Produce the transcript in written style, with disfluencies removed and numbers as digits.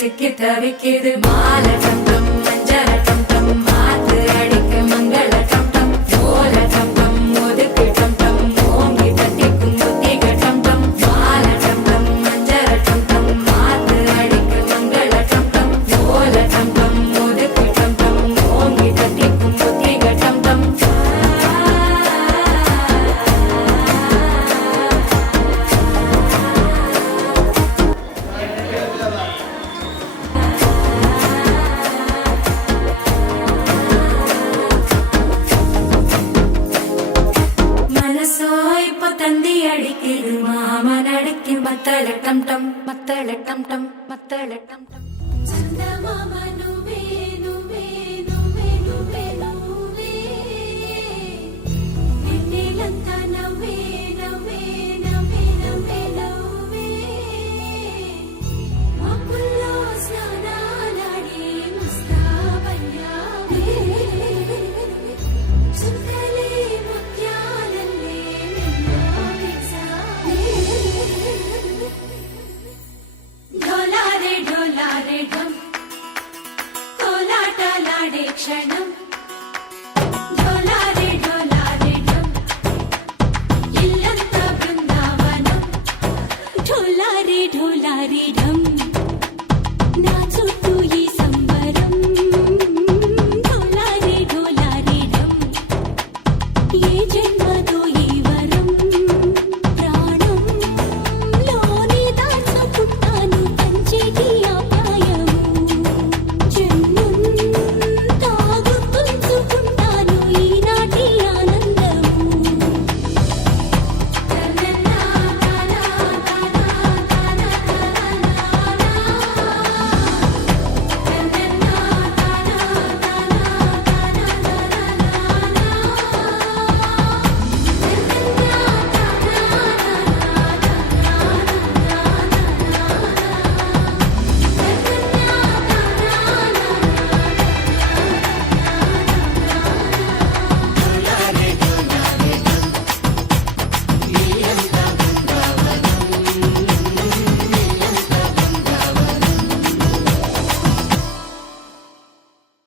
சிக்கி தவிக்குது மால டம் டம் மஞ்சள டம் டம் மாத்து அடிக்க மங்கள டம் டம் ஓல டம் டம் ஒதுக்கு டம் டம் ஓங்கி தட்டிக்கும் புத்திக டம் டம் மால டம் டம் மஞ்சள டம் டம் மாத்து அடிக்க மங்கள டம் டம் ஓல டம் டம் ஒதுக்கு டம் டம் ஓங்கி தட்டிக்கும் புத்திக டம் டம் தந்தி அடிக்குது மாமன் அடிக்கு மத்தள டம் டம் மத்தள டம் டம் மத்தள டம் டம் சந்த மாமனு வேணு வேணு வேணு வேணு நின்னிலந்த நவே நவே நவே நவே நவே மப்புல்லோ ஸ்நானாடி முஸ்தாபయ్యా சுந்தலே ముత్యాలల్లే ढोलारे ढोलारे ढम कोलाटलाडे क्षणम ढोलारे ढोलारे ढम इल्लंत बृंदावनम ढोलारे ढोलारे ढम